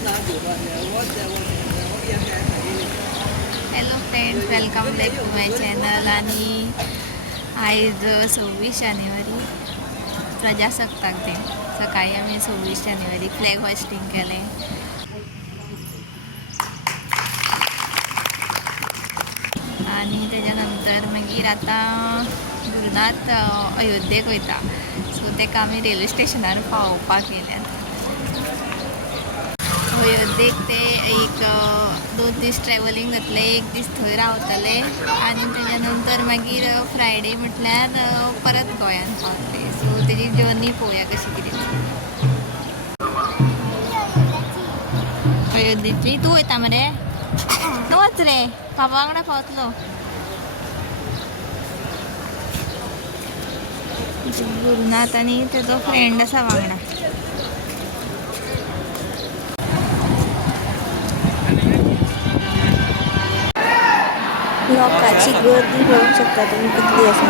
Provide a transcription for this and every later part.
Hello friends, welcome back to my channel. आणि आज 26 जानेवारी प्रजासत्ताक दिन. सकाळी आम्ही 26 जानेवारी फ्लॅग होस्टिंग केले आणि त्याच्यानंतर मागीर आता गुरुनाथ अयोध्येक वयता. सो तेका आमी रेल्वे स्टेशनार पावोवपाक येयल्यात. अयोध्येक ते एक 2 दीस ट्रॅव्हलिंग जातले, 1 दीस थंय रावतले आणि त्याच्यानंतर मागीर फ्रायडे म्हटल्यार परत गोंयान पावतले. सो तेजी जर्नी पळोवया कशी कितें. अयोध्येची तूं वयता मरे? तूं वच रे, बाबा वांगडा पावतलो. गुरुनाथ आनी तेजो फ्रेंड आसा वांगडा. लोकांची गर्दी बघू शकता तुम्ही कितली आसा.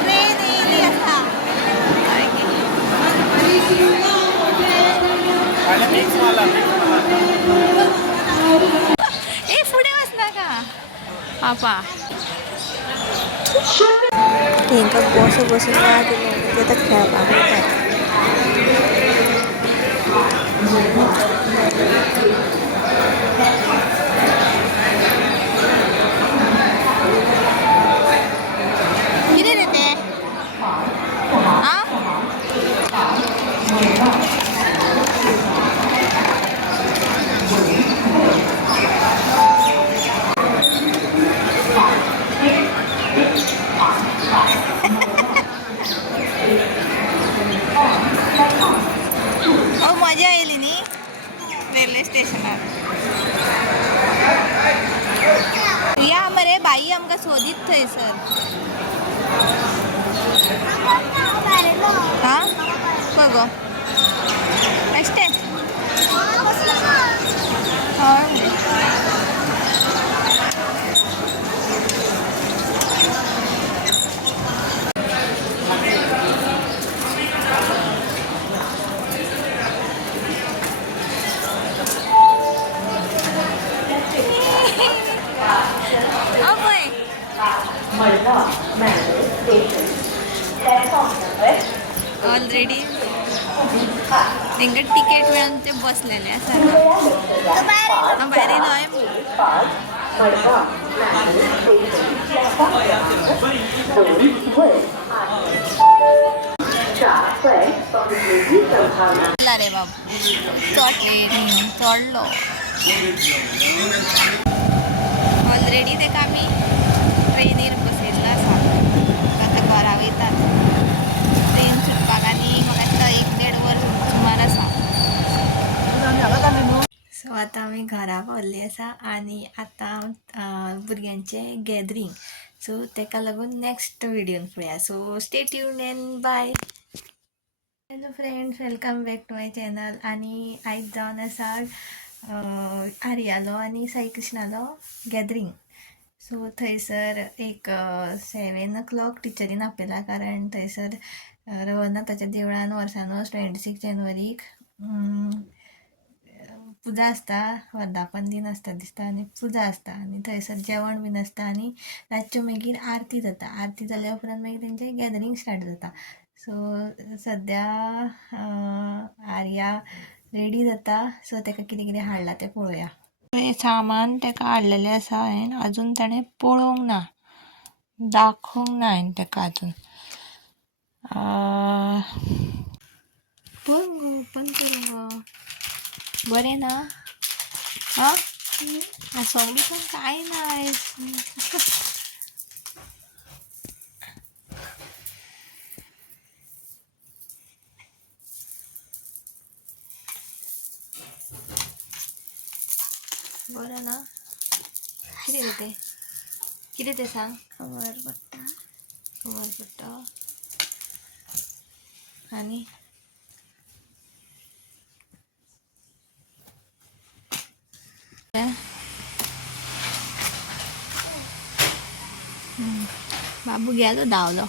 ट्रेन येयली आसा. ए फुडें वचनाका पापा. तेंका बसून बसून ना दिले ते आतां खेळपाक वयतात. कितें रे ते? मजा येयली न्ही रेल्वे स्टेशनार. या मरे बाई आमकां सोदीत थंयसर. हां खंय गो बेश्टें. हय ऑलरेडी तेंका तिकेट मेळून ते बसलेले आसा. भायर येयलोय. रे बाबू चढलो ऑलरेडी तेका आमी ट्रेनीर बसयल्लो आसा. आतां घरा वयतात. ट्रेन सुटपाक आनी म्हाका दिसता 1-1.5 वर सुमार आसा. सो आतां आमी घरा पावल्ली आसा आनी आतां भुरग्यांचें गॅदरींग. सो तेका लागून नेक्स्ट विडियोन पळोवया. So stay tuned and bye. Hello friends, welcome back to my channel. आणि आयज जावन आसा आर्यालो आनी साई कृष्णालो गॅदरींग. सो थंयसर एक 7 o'clock टिचरीन आपयला, कारण थंयसर रवळनाथाच्या देवळान वर्सान वर्स 26 जानेवारीक पुजा आसता. वर्धापन दिन आसता दिसता आनी पुजा आसता आनी थंयसर जेवण बीन आसता आनी रातच्यो मागीर आरती जाता. आरती जाल्या उपरांत मागीर तेंचें गॅदरींग स्टार्ट जाता. सो सद्या आर्या रेडी जाता. सो तेका कितें कितें हाडला तें पळोवया. सामान तेका हाडलेलें आसा हांवें. आजून ताणें पळोवंक ना, दाखोवंक ना हांवें तेका आजून. ओपन कर. बरें ना? सोंग बी पण काय ना. बरं ना? कितें ते सांग. कमरपट्टा आनी बाबू गेलो धांवलो.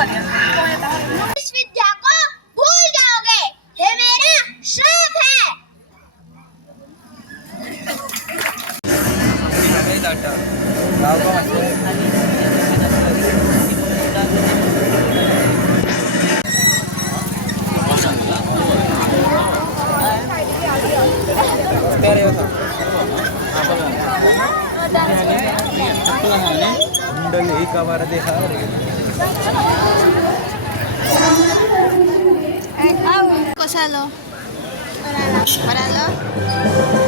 इस विद्या को भूल जाओगे, ये मेरा श्राप है। कसं आलं बरं आलं